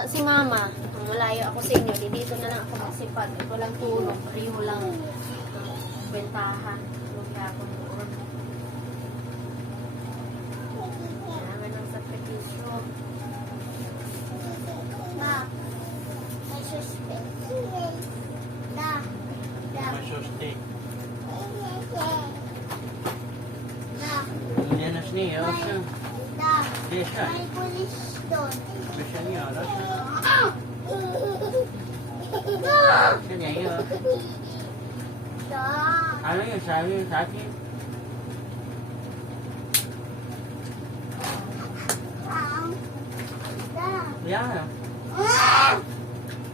Si mama, malayo ako sa inyo, dito na lang ako magsipag. Ito lang tulog, pareho lang bentahan. Tulog na ako doon. Marami ng sakripisyo. Ma, may suspect. Da. Masusti. Da. Yan na siya. Da. Yes, siya. May pulis doon. Siya niya. Ah! Siya niya yun. Da. Ano yun? Sabi yun sa akin. Da. Yan. Ah!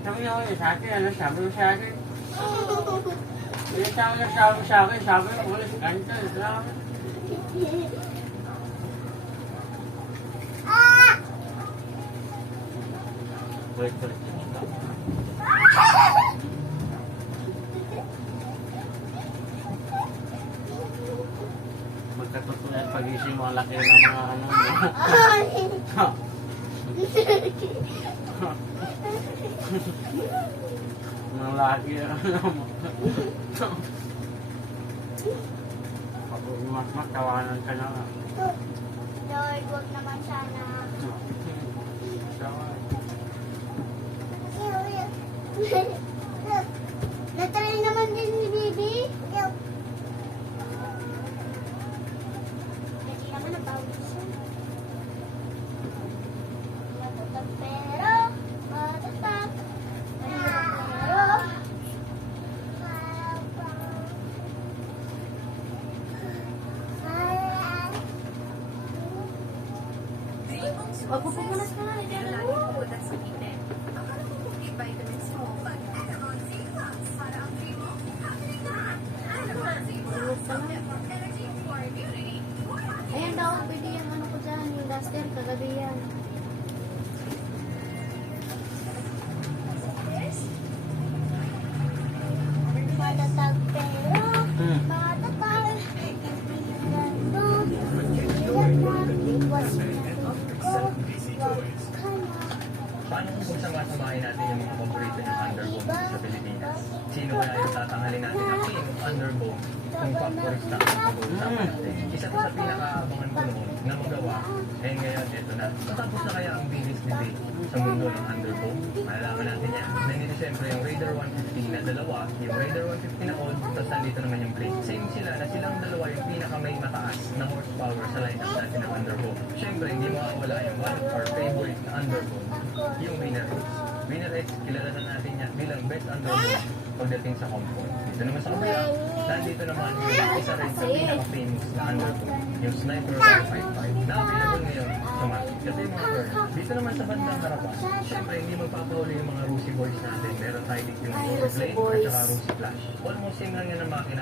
Sabi niya yun sa akin. Ano sabi mo sa akin? Yung tao na sabi sa akin. Sabi mo, ulit kanto. Ah! Ulit. Magkatutunan pag-ising mo. Ang laki ng mga ano. Mga laki. Kapag mas tawanan ka na. Lord, wag naman sana. Natry naman din ni Bibi. Hindi naman napawis siya. Matatag pero, matatag. Pero, Wag mo pupunas ka na. Ayan daw, pwede yung ano ko dyan, yung duster, kagabi yan. matatag pero, matatag. Ganto, hirap na, iwas na ko, wag ka na. Paano kung sama-samahin natin yung mga paborito ng underbone sa Pilipinas? Sino kaya yung tatanghalin natin na King Underbone kung factorista ang pag-uusapan natin? Isa to sa pinakaabangan ko noon na magawa. Eh ngayon, ito na. Matapos na kaya ang bilis ni Dave sa mundo ng underbone? Malalaman natin yan. Nandito siyempre yung Raider 150 na dalawa, yung Raider 150 na old, tapos nandito naman yung Blade. Same sila na silang dalawa yung pinaka may mataas na horsepower sa lineup natin ng underbone. Siyempre, hindi mawawala yung one of our favorite na underbone, yung Winner X. Winner X, kilala na natin yan bilang best underbone pagdating sa comfort. Dito naman sa kabila, nandito naman yung isa rin sa pinaka-famous na underbone, yung Sniper 155 na available ngayon sa market. Kasi yung mga girl, dito naman sa bandang harapan, syempre hindi magpapahuli yung mga Rusi boys natin. Meron tayo dito yung Ay, Rusi Rusi Blade boys. at saka Rusi Flash. Almost same lang yan ang makina